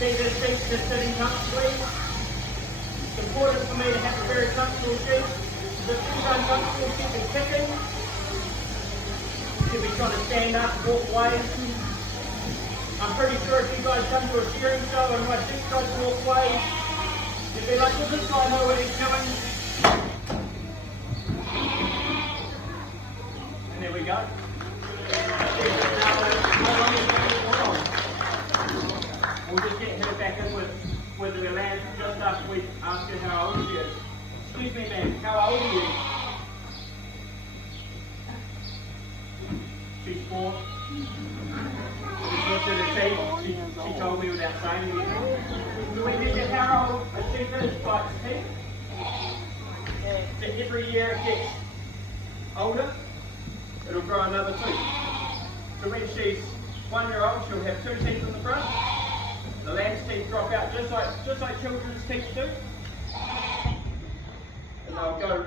see this seat just sitting comfortably. It's important for me to have a very comfortable seat. If it's uncomfortable, keep it kicking. You'll be trying to stand up, walk away. I'm pretty sure if you guys come to a shearing show and my seat tries to walk away, you'd be like, well, this guy know what he's doing. And there we go. We'll just get her back in with the land just after we ask her how old she is. Excuse me, ma'am, how old are you? She's 4. She looked at her teeth. She told me without saying anything. So we measure how old a tooth is by its teeth. So every year it gets older, it'll grow another tooth. So when she's 1 year old, she'll have 2 teeth in the front. The lamb's teeth drop out just like children's teeth do. And they'll go